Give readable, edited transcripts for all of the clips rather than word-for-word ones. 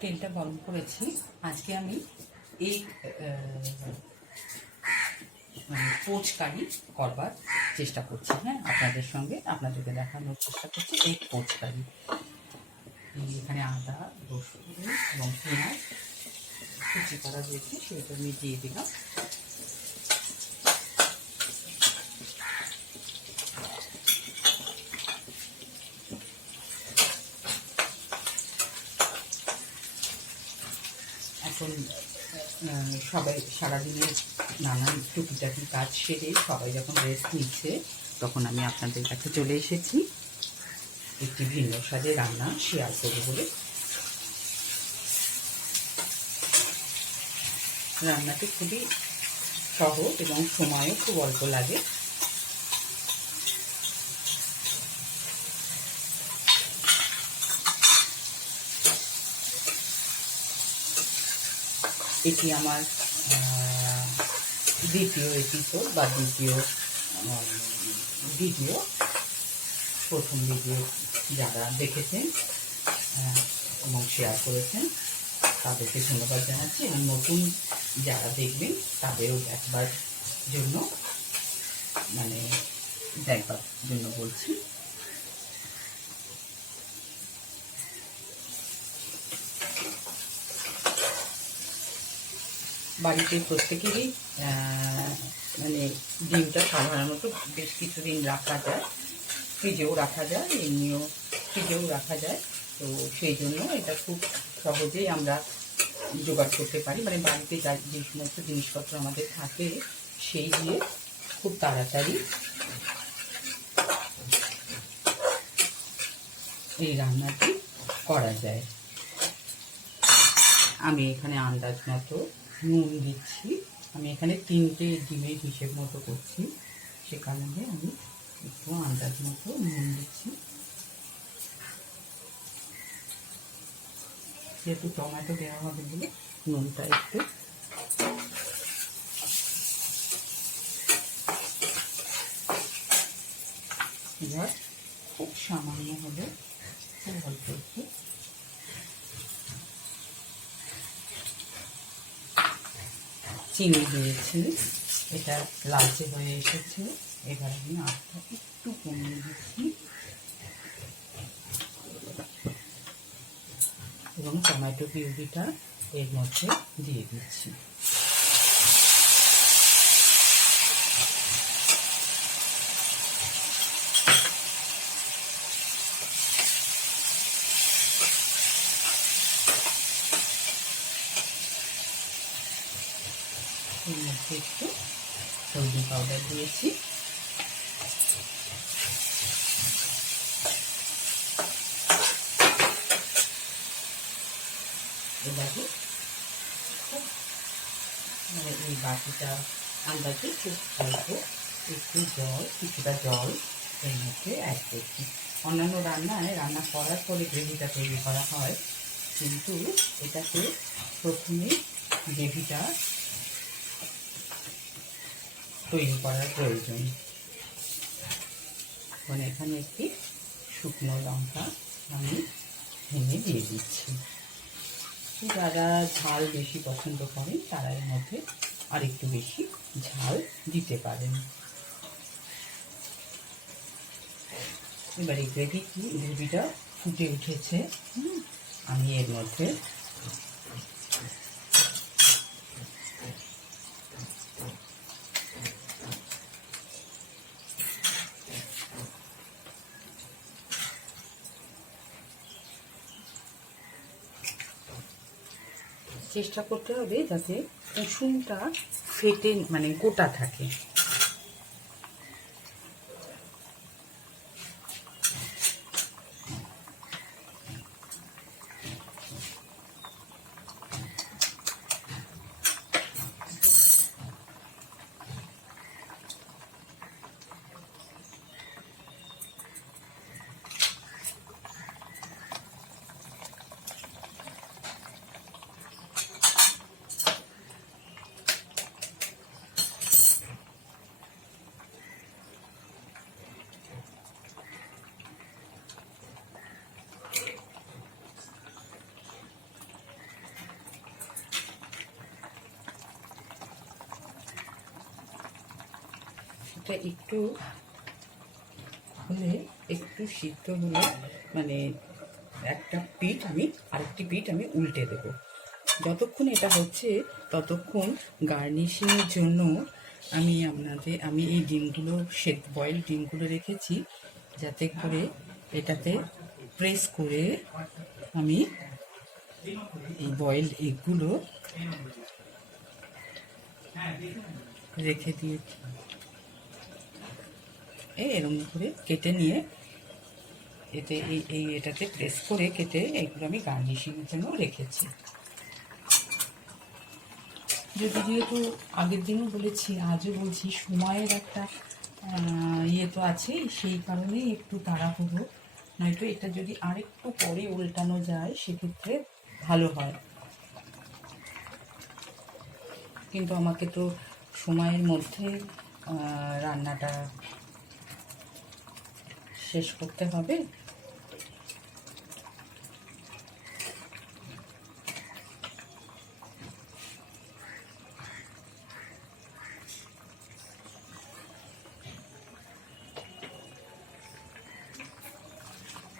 তেলটা গরম করেছি। আজকে আমি এই পোচ কারি করবার চেষ্টা করছি। হ্যাঁ, আপনাদের সঙ্গে আপনাদেরকে দেখানোর চেষ্টা করছি এই পোচ কারি। এখানে আদা, রসুন এবং পেঁয়াজ কুচি করা রয়েছে, সেটা আমি দিয়ে দিলাম। এখন সবাই সারাদিনের নানান টুকিটাকি কাজ সেরে সবাই যখন রেস্ট নিচ্ছে, তখন আমি আপনাদের কাছে চলে এসেছি একটি ভিন্ন স্বাদে রান্না শেয়ার করবো বলে। রান্নাটি খুবই সহজ এবং সময়ও খুব অল্প লাগে। এটি আমার দ্বিতীয় এপিসোড বা দ্বিতীয় ভিডিও। প্রথম ভিডিও যারা দেখেছেন এবং শেয়ার করেছেন তাদেরকে ধন্যবাদ জানাচ্ছি, এবং নতুন যারা দেখবেন তাদেরও দেখবার জন্য বলছি। বাড়িতে প্রত্যেকেরই ডিমটা সাধারণত বেশ কিছুদিন রাখা যায়, ফ্রিজেও রাখা যায়, এমনিও ফ্রিজেও রাখা যায়। তো সেই জন্য এটা খুব সহজেই আমরা জোগাড় করতে পারি, বাড়িতে যে সমস্ত জিনিসপত্র আমাদের থাকে সেই দিয়ে খুব তাড়াতাড়ি এই রান্নাটি করা যায়। আমি এখানে আন্দাজ মতো নুন দিচ্ছি। আমি এখানে 3টে ডিমের হিসেব মতো করছি, সে কারণে আমি একটু আন্দাজ মতো নুন দিচ্ছি। যেহেতু টমেটো দেওয়া হবে বলে নুনটা একটু এবার খুব সামান্য হবে, খুব অল্প একটু চিনি দিয়েছি। এটা লালচে হয়ে এসেছে, এবার আমি আটটা একটু কমিয়ে দিচ্ছি এবং টমেটো পিউরিটা এর মধ্যে দিয়ে দিচ্ছি। এর মধ্যে একটু হলদি পাউডার দিয়েছি। এবারে এই বাটিটা আন্দাজে খুব অল্প একটু কিছুটা জল এর মধ্যে অ্যাড করছি। অন্যান্য রান্না করার পরে গ্রেভিটা তৈরি করা হয়, কিন্তু এটাতে প্রথমে গ্রেভিটা তৈরি করার প্রয়োজন। এখানে একটি শুকনো লঙ্কা আমি ভেঙে দিয়ে দিচ্ছি। যারা ঝাল বেশি পছন্দ করেন তারা এর মধ্যে আর একটু বেশি ঝাল দিতে পারেন। এবার এই গ্রেভিটা ফুটে উঠেছে। আমি এর মধ্যে চেষ্টা করতে হবে যাতে কুসুমটা ফেটে গোটা থাকে। এটা একটু হলে, একটু সিদ্ধ হলে মানে একটা পিঠ আমি আরেকটি পিঠ আমি উল্টে দেবো। যতক্ষণ এটা হচ্ছে ততক্ষণ গার্নিশিংয়ের জন্য আমি এই ডিমগুলো বয়েল ডিমগুলো রেখেছি, যাতে করে এটাতে প্রেস করে আমি এই বয়েল এগগুলো রেখে দিয়েছি। এরকম করে কেটে নিয়ে এটাতে প্রেস করে কেটে এগুলো আমি গার্নিশিংয়ের জন্য রেখেছি। যেহেতু আগের দিনও বলেছি, আজও বলছি, সময়ের একটা তো আছে, সেই কারণেই একটু তাড়াহুড়ো। নয়তো এটা যদি আরেকটু পরে উল্টানো যায় সেক্ষেত্রে ভালো হয়, কিন্তু আমাকে তো সময়ের মধ্যে রান্নাটা শেষ করতে হবে।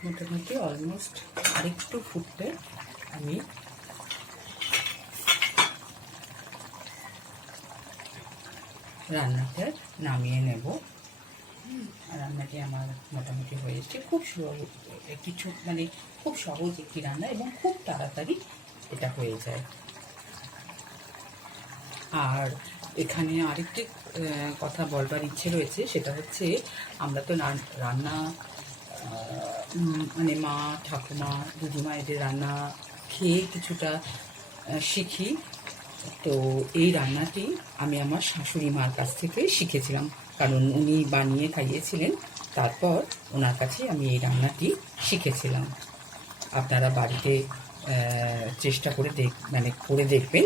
মোটামুটি অলমোস্ট আরেকটু ফুটলে আমি রান্নাটা নামিয়ে নেব। রান্নাটি আমার মোটামুটি হয়ে এসছে। খুব খুব সহজ একটি রান্না এবং খুব তাড়াতাড়ি এটা হয়ে যায়। আর এখানে আরেকটি কথা বলবার ইচ্ছে রয়েছে, সেটা হচ্ছে আমরা তো রান্না মানে মা, ঠাকুমা, দিদিমা এদের রান্না খেয়ে কিছুটা শিখি। তো এই রান্নাটি আমি আমার শাশুড়ি মার কাছ থেকে শিখেছিলাম, কারণ উনি বানিয়ে খাইয়েছিলেন। তারপর ওনার কাছে আমি এই রান্নাটি শিখেছিলাম। আপনারা বাড়িতে চেষ্টা করে করে দেখবেন,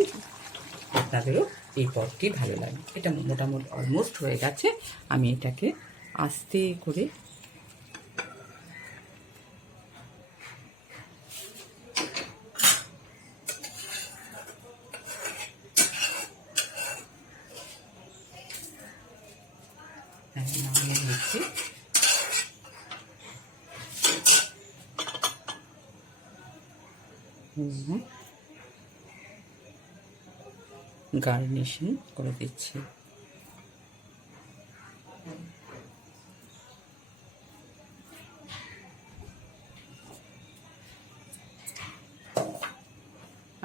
আপনাদেরও এই পদটি ভালো লাগে। এটা মোটামুটি অলমোস্ট হয়ে গেছে। আমি এটাকে আস্তে করে নামিয়ে নিচ্ছি। গার্নিশিং করে দিচ্ছি।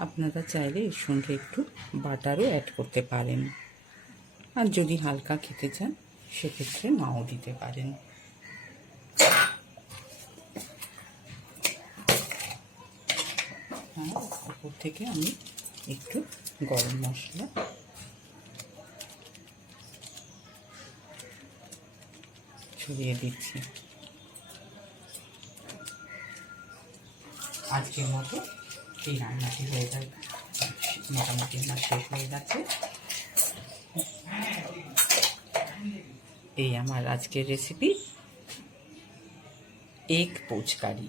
আপনারা চাইলে এর সঙ্গে একটু বাটারও অ্যাড করতে পারেন, আর যদি হালকা খেতে চান সেক্ষেত্রে নাও দিতে পারেন। উপর থেকে আমি একটু গরম মশলা ছড়িয়ে দিচ্ছি। আজকের মতো এই রান্নাটি হয়ে যায়, মোটামুটি আমার শেষ হয়ে যাচ্ছে। এই আমার আজকের রেসিপি এগ পোচ কারি।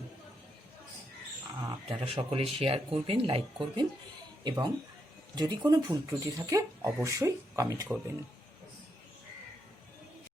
আপনারা সকলে শেয়ার করবেন, লাইক করবেন, এবং যদি কোনো ভুল ত্রুটি থাকে অবশ্যই কমেন্ট করবেন।